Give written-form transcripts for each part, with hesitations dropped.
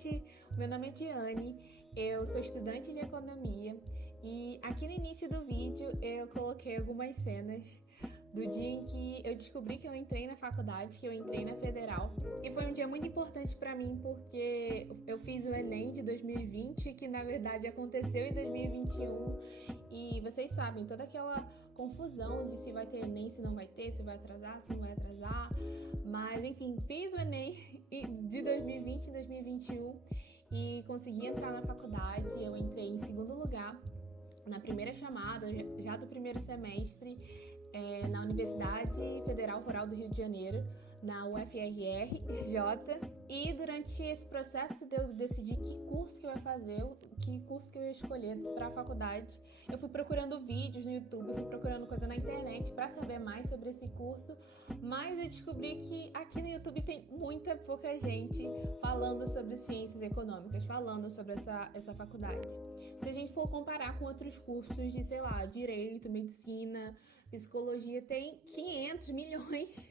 gente! Meu nome é Diane, eu sou estudante de economia e aqui no início do vídeo eu coloquei algumas cenas do dia em que eu descobri que eu entrei na faculdade, que eu entrei na Federal. E foi um dia muito importante para mim porque eu fiz o Enem de 2020, que na verdade aconteceu em 2021. E vocês sabem, toda aquela confusão de se vai ter Enem, se não vai ter, se vai atrasar, se não vai atrasar. Mas enfim, fiz o Enem de 2020 e 2021 e consegui entrar na faculdade. Eu entrei em segundo lugar na primeira chamada, já do primeiro semestre, na Universidade Federal Rural do Rio de Janeiro, na UFRJ. E durante esse processo de eu decidir que curso que eu ia fazer, que curso que eu ia escolher para a faculdade, eu fui procurando vídeos no YouTube, eu fui procurando coisa na internet para saber mais sobre esse curso, mas eu descobri que aqui no YouTube tem muita pouca gente falando sobre ciências econômicas, falando sobre essa faculdade. Se a gente for comparar com outros cursos de, sei lá, direito, medicina, psicologia, tem 500 milhões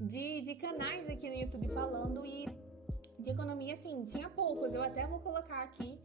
de canais aqui no YouTube falando, e de economia, assim, tinha poucos. Eu até vou colocar aqui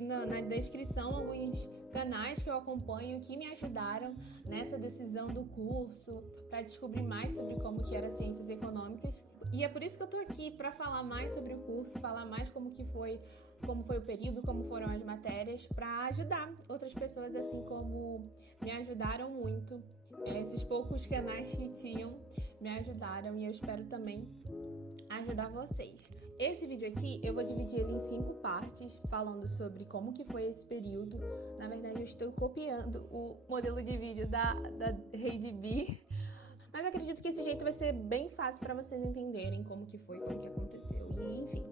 na descrição alguns canais que eu acompanho que me ajudaram nessa decisão do curso, para descobrir mais sobre como que era ciências econômicas. E é por isso que eu tô aqui, para falar mais sobre o curso, falar mais como foi o período, como foram as matérias, para ajudar outras pessoas, assim como me ajudaram muito. Esses poucos canais que tinham me ajudaram, e eu espero também ajudar vocês. Esse vídeo aqui eu vou dividir ele em 5 partes, falando sobre como que foi esse período. Na verdade, eu estou copiando o modelo de vídeo da Rede B, mas eu acredito que esse jeito vai ser bem fácil para vocês entenderem como que foi, como que aconteceu, e enfim.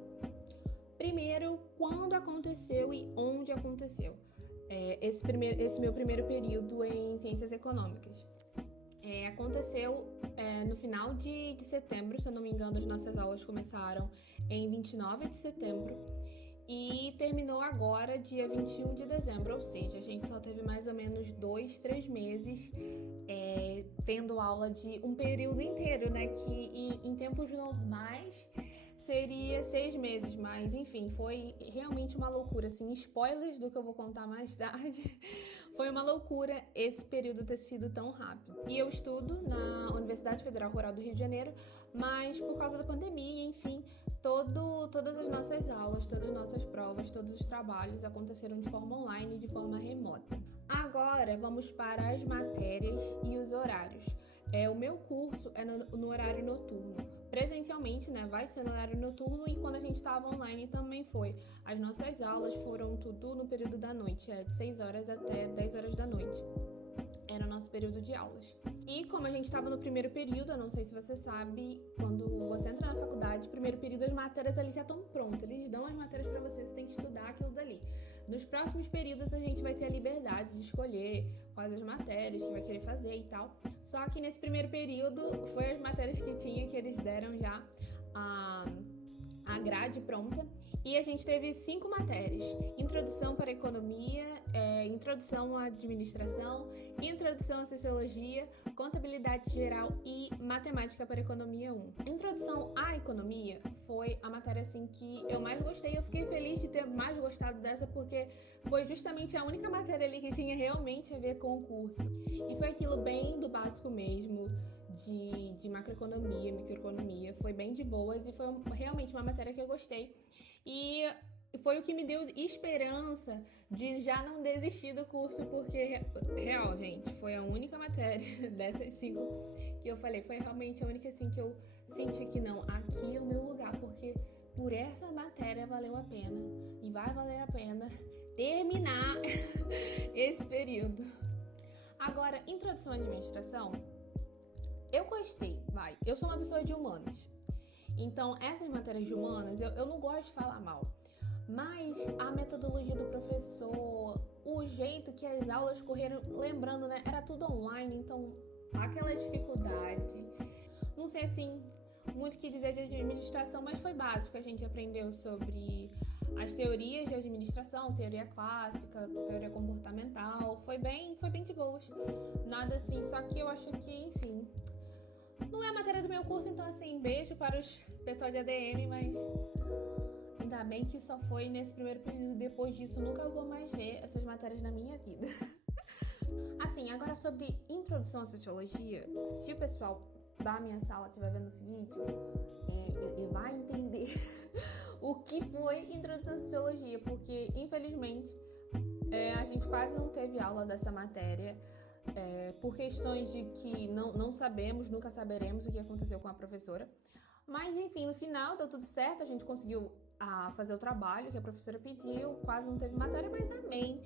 Primeiro, quando aconteceu e onde aconteceu esse meu primeiro período em ciências econômicas. Aconteceu no final de setembro, se eu não me engano. As nossas aulas começaram em 29 de setembro e terminou agora, dia 21 de dezembro, ou seja, a gente só teve mais ou menos 2-3 meses tendo aula de um período inteiro, né, que em tempos normais seria 6 meses, mas enfim, foi realmente uma loucura, assim, spoilers do que eu vou contar mais tarde. Foi uma loucura esse período ter sido tão rápido. E eu estudo na Universidade Federal Rural do Rio de Janeiro, mas por causa da pandemia, enfim, todas as nossas aulas, todas as nossas provas, todos os trabalhos aconteceram de forma online e de forma remota. Agora vamos para as matérias e os horários. O meu curso é no horário noturno. Presencialmente, né, vai ser no horário noturno, e quando a gente estava online também foi. As nossas aulas foram tudo no período da noite, de 6 horas até 10 horas da noite. Era o nosso período de aulas. E como a gente estava no primeiro período, eu não sei se você sabe, quando você entra na faculdade, primeiro período, as matérias ali já estão prontas, eles dão as matérias para você tem que estudar aquilo dali. Nos próximos períodos a gente vai ter a liberdade de escolher quais as matérias que vai querer fazer e tal. Só que nesse primeiro período foi as matérias que tinha, que eles deram já a grade pronta, e a gente teve 5 matérias: introdução para a economia, introdução à administração, introdução à sociologia, contabilidade geral e matemática para a economia 1. Introdução à economia foi a matéria, assim, que eu mais gostei. Eu fiquei feliz de ter mais gostado dessa, porque foi justamente a única matéria ali que tinha realmente a ver com o curso, e foi aquilo bem do básico mesmo, de macroeconomia, microeconomia. Foi bem de boas e foi realmente uma matéria que eu gostei, e foi o que me deu esperança de já não desistir do curso, porque real, gente, foi a única matéria dessas 5 que eu falei, foi realmente a única, assim, que eu senti que não, aqui é o meu lugar, porque por essa matéria valeu a pena e vai valer a pena terminar esse período. Agora, introdução à administração, eu gostei, eu sou uma pessoa de humanas, então essas matérias de humanas eu não gosto de falar mal, mas a metodologia do professor, o jeito que as aulas correram, lembrando, né, era tudo online, então aquela dificuldade, não sei, assim, muito o que dizer de administração, mas foi básico. A gente aprendeu sobre as teorias de administração, teoria clássica, teoria comportamental, foi bem de boas, nada assim, só que eu acho que, enfim, não é a matéria do meu curso, então, assim, beijo para os pessoal de ADM, mas Ainda bem que só foi nesse primeiro período, depois disso nunca vou mais ver essas matérias na minha vida. Assim, agora sobre introdução à sociologia, se o pessoal da minha sala estiver vendo esse vídeo, ele vai entender o que foi introdução à sociologia, porque infelizmente a gente quase não teve aula dessa matéria, por questões de que não sabemos, nunca saberemos o que aconteceu com a professora. Mas enfim, no final deu tudo certo, a gente conseguiu fazer o trabalho que a professora pediu, quase não teve matéria, mas amém.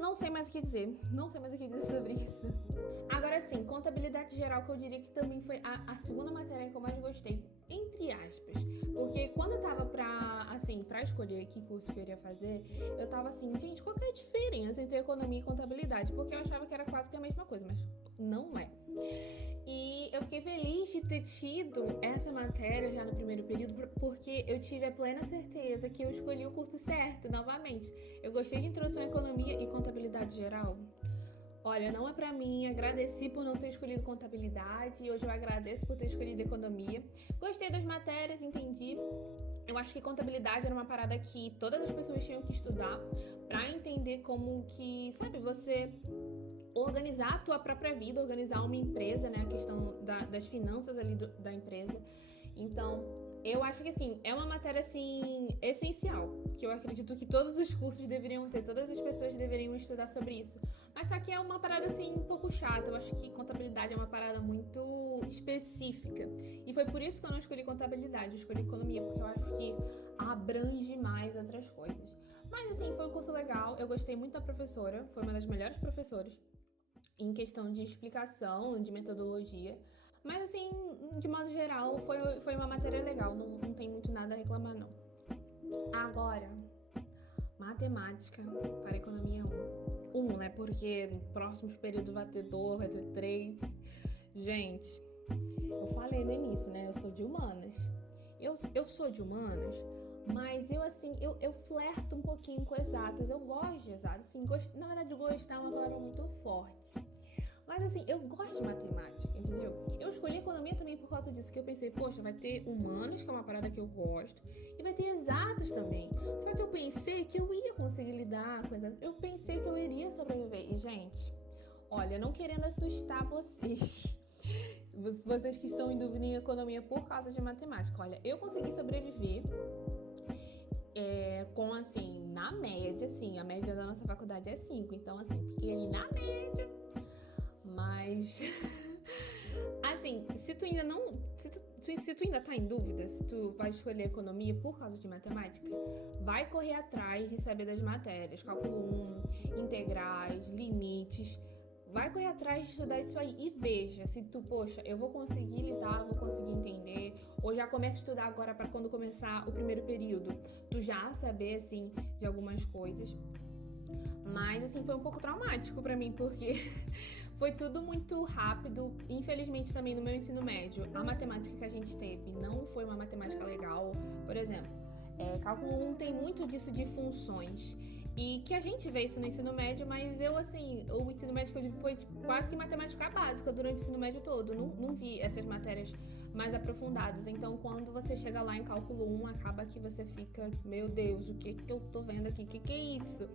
Não sei mais o que dizer. Não sei mais o que dizer sobre isso. Agora sim, contabilidade geral, que eu diria que também foi a segunda matéria que eu mais gostei, entre aspas. Porque quando eu tava pra escolher que curso que eu iria fazer, eu tava assim, gente, qual que é a diferença entre economia e contabilidade? Porque eu achava que era quase que a mesma coisa, mas não é. E eu fiquei feliz de ter tido essa matéria já no primeiro período, porque eu tive a plena certeza que eu escolhi o curso certo, novamente. Eu gostei de introdução à economia e contabilidade geral. Olha, não é pra mim, agradeci por não ter escolhido contabilidade, hoje eu agradeço por ter escolhido economia. Gostei das matérias, entendi. Eu acho que contabilidade era uma parada que todas as pessoas tinham que estudar pra entender como que, sabe, você organizar a tua própria vida, organizar uma empresa, né, a questão das finanças ali da empresa. Então, eu acho que, assim, é uma matéria, assim, essencial, que eu acredito que todos os cursos deveriam ter, todas as pessoas deveriam estudar sobre isso. Mas só que é uma parada, assim, um pouco chata. Eu acho que contabilidade é uma parada muito específica. E foi por isso que eu não escolhi contabilidade, eu escolhi economia, porque eu acho que abrange mais outras coisas. Mas, assim, foi um curso legal, eu gostei muito da professora, foi uma das melhores professoras em questão de explicação, de metodologia. Mas, assim, de modo geral, foi uma matéria legal, não tem muito nada a reclamar, não. Agora, matemática para economia 1. Né? Porque nos próximos períodos vai ter 2, vai ter 3. Gente, eu falei no início, né? Eu sou de humanas. Eu sou de humanas, mas eu flerto um pouquinho com exatas. Eu gosto de exatas. Assim, na verdade, gostar é uma palavra muito forte. Mas assim, eu gosto de matemática, entendeu? Eu escolhi economia também por causa disso, que eu pensei, poxa, vai ter humanos, que é uma parada que eu gosto, e vai ter exatos também. Só que eu pensei que eu ia conseguir lidar com exatos, eu pensei que eu iria sobreviver. E, gente, olha, não querendo assustar vocês, vocês que estão em dúvida em economia por causa de matemática, olha, eu consegui sobreviver com, assim, na média, assim, a média da nossa faculdade é 5, então, assim, fiquei ali na média. Mas, assim, se tu ainda tá em dúvida, se tu vai escolher economia por causa de matemática, vai correr atrás de saber das matérias, cálculo 1, integrais, limites, vai correr atrás de estudar isso aí e veja se tu, poxa, eu vou conseguir lidar, vou conseguir entender, ou já começa a estudar agora para quando começar o primeiro período, tu já saber, assim, de algumas coisas. Mas, assim, foi um pouco traumático pra mim, porque foi tudo muito rápido. Infelizmente, também no meu ensino médio, a matemática que a gente teve não foi uma matemática legal. Por exemplo, cálculo 1 tem muito disso de funções. E que a gente vê isso no ensino médio, mas eu, assim, o ensino médio que eu tive foi quase que matemática básica durante o ensino médio todo. Não vi essas matérias mais aprofundadas. Então, quando você chega lá em cálculo 1, acaba que você fica, meu Deus, o que eu tô vendo aqui? O que é isso?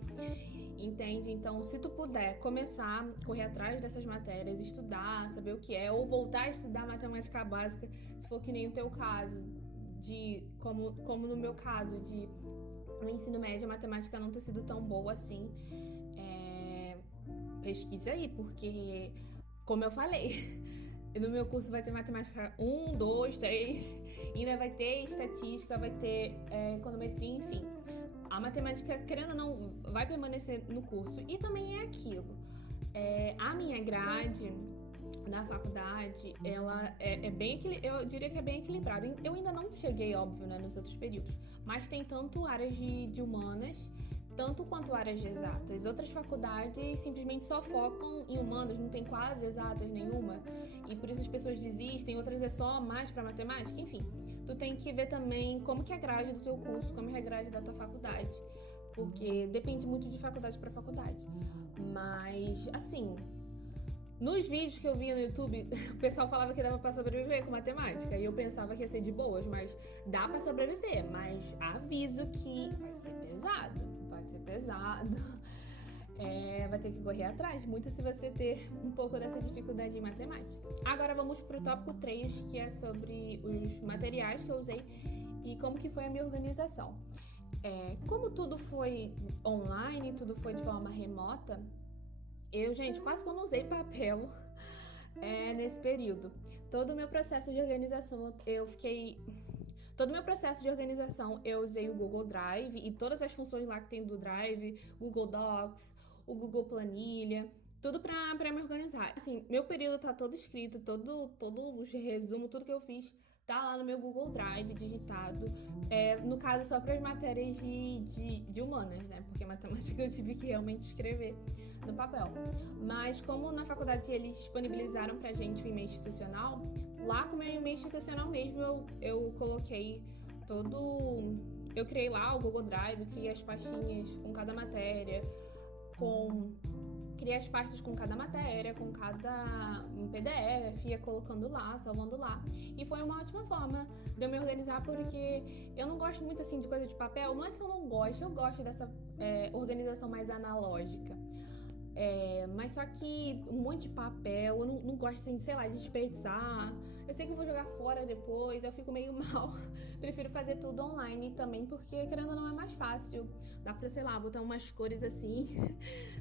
Entende? Então, se tu puder começar a correr atrás dessas matérias, estudar, saber o que é, ou voltar a estudar matemática básica, se for que nem o teu caso, como no meu caso, no ensino médio a matemática não ter sido tão boa assim, pesquisa aí, porque, como eu falei, no meu curso vai ter matemática 1, 2, 3, ainda vai ter estatística, vai ter econometria, enfim. A matemática, querendo ou não, vai permanecer no curso. E também é aquilo. A minha grade da faculdade, ela é bem, eu diria que é bem equilibrada. Eu ainda não cheguei, óbvio, né, nos outros períodos. Mas tem tanto áreas de humanas, tanto quanto áreas de exatas. Outras faculdades simplesmente só focam em humanas, não tem quase exatas nenhuma. E por isso as pessoas desistem, outras é só mais para matemática, enfim. Tu tem que ver também como que é a grade do teu curso, como é a grade da tua faculdade. Porque depende muito de faculdade para faculdade. Mas, assim, Nos vídeos que eu via no YouTube, o pessoal falava que dava pra sobreviver com matemática. E eu pensava que ia ser de boas, mas dá pra sobreviver. Mas aviso que vai ser pesado. Vai ser pesado. Vai ter que correr atrás, muito se você ter um pouco dessa dificuldade em matemática. Agora vamos pro tópico 3, que é sobre os materiais que eu usei e como que foi a minha organização. Como tudo foi online, tudo foi de forma remota, gente, quase que eu não usei papel nesse período. Todo o meu processo de organização, eu usei o Google Drive e todas as funções lá que tem do Drive, Google Docs, o Google Planilha, tudo pra me organizar. Assim, meu período tá todo escrito, todo o resumo, tudo que eu fiz tá lá no meu Google Drive, digitado. No caso, só para as matérias de humanas, né? Porque matemática eu tive que realmente escrever no papel. Mas como na faculdade eles disponibilizaram pra gente o e-mail institucional, lá com o meu e-mail institucional mesmo, eu coloquei eu criei lá o Google Drive, criei as pastinhas com cada matéria, criei as pastas com cada matéria, com cada PDF, ia colocando lá, salvando lá. E foi uma ótima forma de eu me organizar, porque eu não gosto muito assim de coisa de papel. Não é que eu não gosto, eu gosto dessa organização mais analógica. Mas só que um monte de papel, eu não gosto assim, sei lá, de desperdiçar. Eu sei que eu vou jogar fora depois, eu fico meio mal. Prefiro fazer tudo online também, porque querendo ou não é mais fácil. Dá pra, sei lá, botar umas cores assim,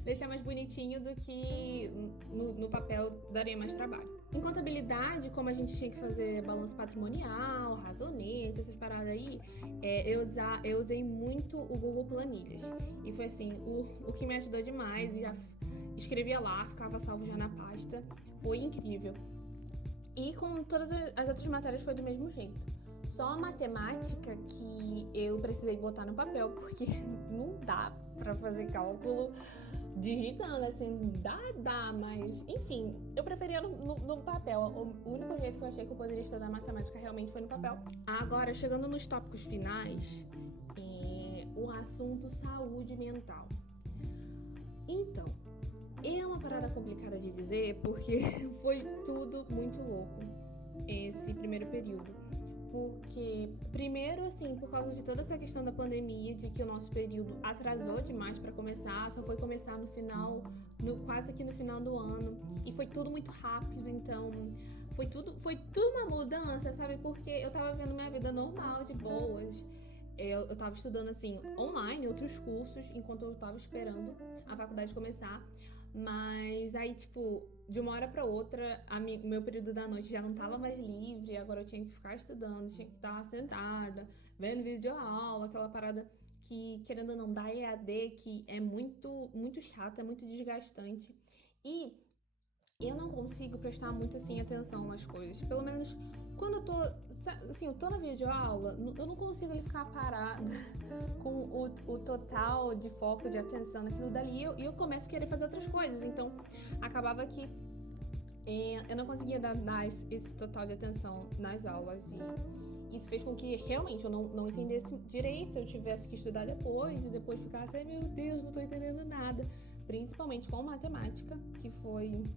deixar mais bonitinho do que no papel daria mais trabalho. Em contabilidade, como a gente tinha que fazer balanço patrimonial, razonete, essas paradas aí, eu usei muito o Google Planilhas. E foi assim, o que me ajudou demais, e já escrevia lá, ficava salvo já na pasta. Foi incrível. E com todas as outras matérias foi do mesmo jeito. Só a matemática que eu precisei botar no papel, porque não dá pra fazer cálculo digitando, assim, dá, mas enfim, eu preferia no papel. O único jeito que eu achei que eu poderia estudar matemática realmente foi no papel. Agora, chegando nos tópicos finais, o assunto saúde mental. Então, é uma parada complicada de dizer, porque foi tudo muito louco esse primeiro período. Porque, primeiro, assim, por causa de toda essa questão da pandemia, de que o nosso período atrasou demais pra começar, só foi começar no final, quase que no final do ano, e foi tudo muito rápido, então foi tudo uma mudança, sabe? Porque eu tava vivendo minha vida normal, de boas. Eu tava estudando, assim, online, outros cursos, enquanto eu tava esperando a faculdade começar. Mas aí, tipo, de uma hora pra outra, meu período da noite já não tava mais livre, agora eu tinha que ficar estudando, tinha que estar sentada, vendo videoaula, aquela parada que, querendo ou não, da EAD, que é muito, muito chata, é muito desgastante. E eu não consigo prestar muito, assim, atenção nas coisas. Pelo menos quando eu tô na videoaula, eu não consigo ali ficar parada com o total de foco, de atenção naquilo dali, e eu começo a querer fazer outras coisas. Então, acabava que eu não conseguia dar esse total de atenção nas aulas, e isso fez com que realmente eu não entendesse direito, eu tivesse que estudar depois, e depois ficasse, ai meu Deus, não tô entendendo nada. Principalmente com matemática, que foi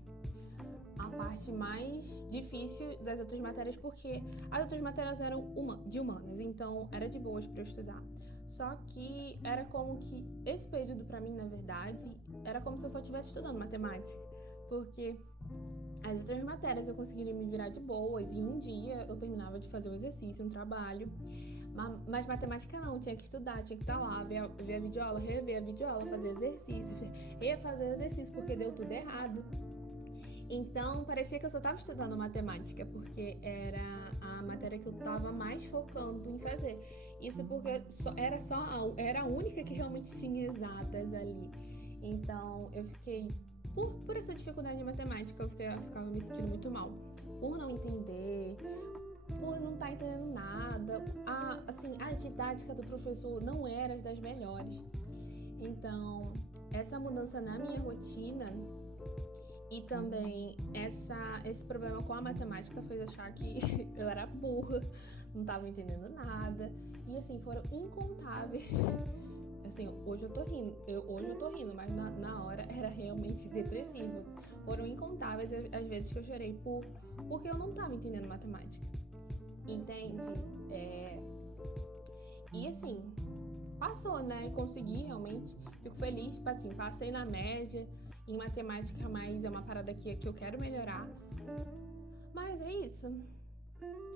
a parte mais difícil das outras matérias, porque as outras matérias eram de humanas, então era de boas para eu estudar. Só que era como que esse período para mim, na verdade, era como se eu só estivesse estudando matemática, porque as outras matérias eu conseguiria me virar de boas, e em um dia eu terminava de fazer um exercício, um trabalho. Mas matemática não, tinha que estudar, tinha que estar lá, ver a videoaula, rever a videoaula, fazer exercício, refazer exercício porque deu tudo errado. Então, parecia que eu só estava estudando matemática, porque era a matéria que eu estava mais focando em fazer. Isso porque era a única que realmente tinha exatas ali. Então, eu fiquei, por essa dificuldade de matemática, eu ficava me sentindo muito mal. Por não entender, por não estar entendendo nada. A didática do professor não era das melhores. Então, essa mudança na minha rotina e também esse problema com a matemática fez achar que eu era burra, não estava entendendo nada. E assim, foram incontáveis Assim, hoje eu tô rindo, mas na hora era realmente depressivo. Foram incontáveis as vezes que eu chorei porque eu não tava entendendo matemática. Entende? E assim, passou, né? Consegui realmente. Fico feliz, tipo assim, passei na média em matemática, mas é uma parada que eu quero melhorar. Mas é isso.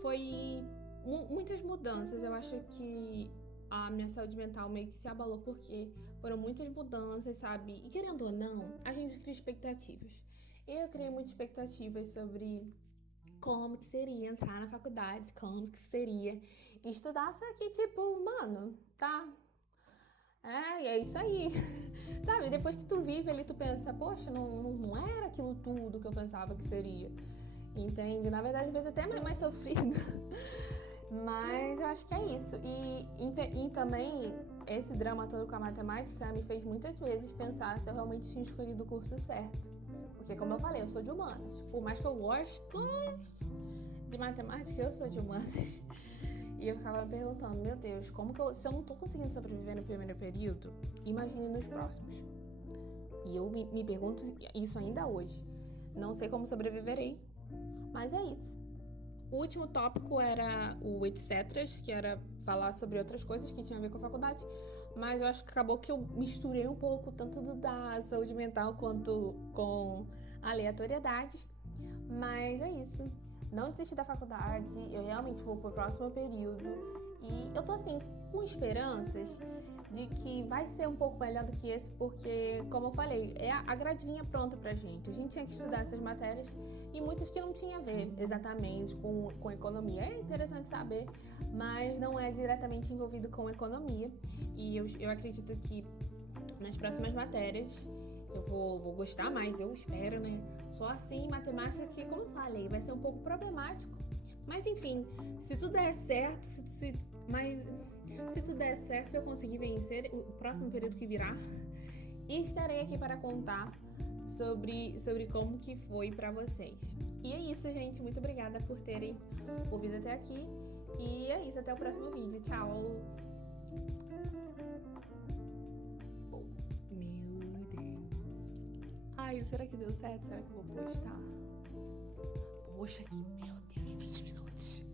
Foi muitas mudanças. Eu acho que a minha saúde mental meio que se abalou porque foram muitas mudanças, sabe? E querendo ou não, a gente cria expectativas. Eu criei muitas expectativas sobre como que seria entrar na faculdade, como que seria estudar, só que tipo, mano, tá? E é isso aí. Sabe? Depois que tu vive ali, tu pensa, poxa, não era aquilo tudo que eu pensava que seria. Entende? Na verdade, às vezes até mais sofrido. Mas eu acho que é isso. E também, esse drama todo com a matemática me fez muitas vezes pensar se eu realmente tinha escolhido o curso certo. Porque, como eu falei, eu sou de humanas. Por mais que eu goste de matemática, eu sou de humanas. E eu ficava me perguntando, meu Deus, se eu não tô conseguindo sobreviver no primeiro período, imagine nos próximos. E eu me pergunto isso ainda hoje. Não sei como sobreviverei, mas é isso. O último tópico era o etc, que era falar sobre outras coisas que tinham a ver com a faculdade, mas eu acho que acabou que eu misturei um pouco tanto da saúde mental quanto com aleatoriedades. Mas é isso. Não desisti da faculdade, eu realmente vou pro próximo período e eu tô assim, com esperanças de que vai ser um pouco melhor do que esse, porque, como eu falei, a grade vinha pronta pra gente. A gente tinha que estudar essas matérias e muitas que não tinha a ver exatamente com economia. É interessante saber, mas não é diretamente envolvido com economia. E eu acredito que nas próximas matérias eu vou gostar mais, eu espero, né? Só assim, matemática que, como eu falei, vai ser um pouco problemático. Mas enfim, se tudo der certo, se tudo der certo, se eu conseguir vencer o próximo período que virá, estarei aqui para contar sobre como que foi para vocês. E é isso, gente. Muito obrigada por terem ouvido até aqui. E é isso, até o próximo vídeo. Tchau! Meu Deus. Ai, será que deu certo? Será que eu vou postar? Poxa, que meu Deus, 20 minutos.